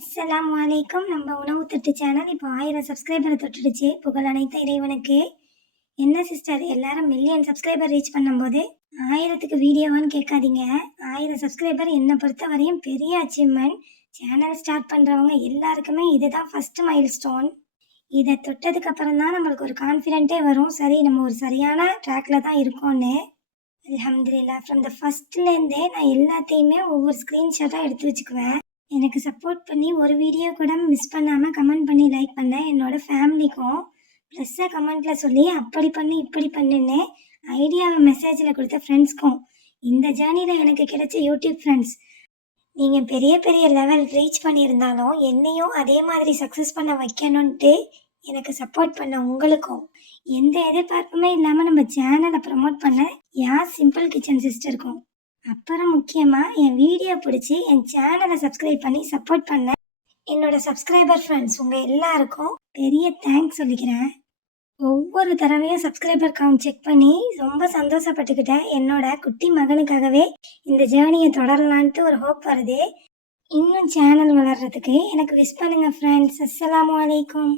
அஸ்ஸலாமு வலைக்கம் நம்ம உணவு தட்டு சேனல் இப்போ ஆயிரம் சப்ஸ்கிரைபரை தொட்டுடுச்சு. புகழ் அனைத்த இறைவனுக்கு. என்ன சிஸ்டர் எல்லாரும் மில்லியன் சப்ஸ்கிரைபர் ரீச் பண்ணும்போது ஆயிரத்துக்கு வீடியோவான்னு கேட்காதீங்க. ஆயிரம் சப்ஸ்கிரைபர் என்னை பொறுத்த வரையும் பெரிய அச்சீவ்மெண்ட் சேனல் ஸ்டார்ட் பண்ணுறவங்க எல்லாருக்குமே இதுதான் ஃபர்ஸ்ட் மைல் ஸ்டோன் இதை தொட்டதுக்கு அப்புறம் தான் நம்மளுக்கு ஒரு கான்ஃபிடென்ட்டே வரும். சரி நம்ம ஒரு சரியான ட்ராக்ல தான் இருக்கோம்னு. அலமதுல்லா ஃப்ரம் த ஃபஸ்ட்லேருந்தே நான் எல்லாத்தையுமே ஒவ்வொரு ஸ்க்ரீன்ஷாட்டாக எடுத்து வச்சுக்குவேன். எனக்கு சப்போர்ட் பண்ணி ஒரு வீடியோ கூட மிஸ் பண்ணாமல் கமெண்ட் பண்ணி லைக் பண்ண என்னோட ஃபேமிலிக்கும் ப்ளஸ்ஸாக கமெண்ட்டில் சொல்லி அப்படி பண்ணு இப்படி பண்ணுன்னு ஐடியாவை மெசேஜில் கொடுத்த ஃப்ரெண்ட்ஸ்க்கும் இந்த ஜேர்னியில் எனக்கு கிடைச்ச யூடியூப் ஃப்ரெண்ட்ஸ் நீங்கள் பெரிய பெரிய லெவல் ரீச் பண்ணியிருந்தாலும் என்னையும் அதே மாதிரி சக்ஸஸ் பண்ண வைக்கணுன்ட்டு எனக்கு சப்போர்ட் பண்ண உங்களுக்கும் எந்த எதிர்பார்ப்புமே இல்லாமல் நம்ம சேனலை ப்ரமோட் பண்ண யார் சிம்பிள் கிச்சன் சிஸ்டருக்கும் அப்புறம் முக்கியமாக என் வீடியோ பிடிச்சி என் சேனலை சப்ஸ்கிரைப் பண்ணி சப்போர்ட் பண்ண என்னோட சப்ஸ்கிரைபர் ஃப்ரெண்ட்ஸ் உங்கள் எல்லாருக்கும் பெரிய தேங்க்ஸ் சொல்லிக்கிறேன். ஒவ்வொரு தடவையும் சப்ஸ்கிரைபர் கவுண்ட் செக் பண்ணி ரொம்ப சந்தோஷப்பட்டுக்கிட்டேன். என்னோட குட்டி மகனுக்காகவே இந்த ஜேர்னியை தொடரலான்ட்டு ஒரு ஹோப் வருது. இன்னும் சேனல் வளர்றதுக்கு எனக்கு விஷ் பண்ணுங்கள் ஃப்ரெண்ட்ஸ் அஸ்ஸலாமு அலைக்கும்.